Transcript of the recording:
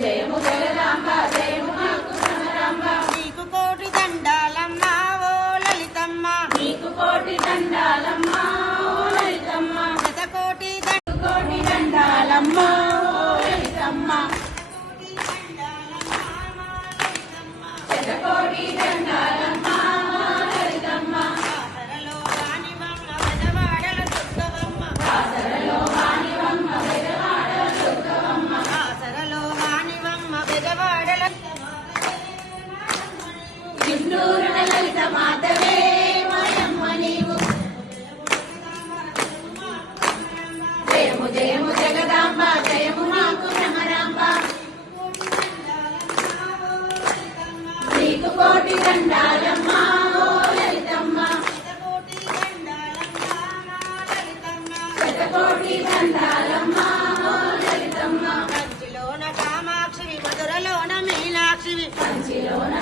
జయము జగదాంబ జయము మాకు భ్రమరాంబ నీకు కోటి దండాలమ్మ ఓ లలితమ్మ నీకు కోటి దండాలమ్మ ఓ లలితమ్మ శతకోటి కోటి దండాలమ్మ ఓ లలితమ్మ శతకోటి దండాలమ్మ ఓ లలితమ్మ ఆసరలో వాణివమ్మ పెదవాడల దుర్గవమ్మ ఆసరలో వాణివమ్మ పెదవాడల దుర్గవమ్మ ఆసరలో వాణివమ్మ పెదవాడల సింధూరుల లలిత మాతవే మాయమ్మ నీవు జయము జయము జగదాంబ జయము మాకు భ్రమరాంబ నీకు కోటి దండాలమ్మ ఓ లలితమ్మ శతకోటి దండాలమ్మ ఓ లలితమ్మ కంచిలోన కామాక్షివి మధురలోన మీనాక్షివి కంచిలోన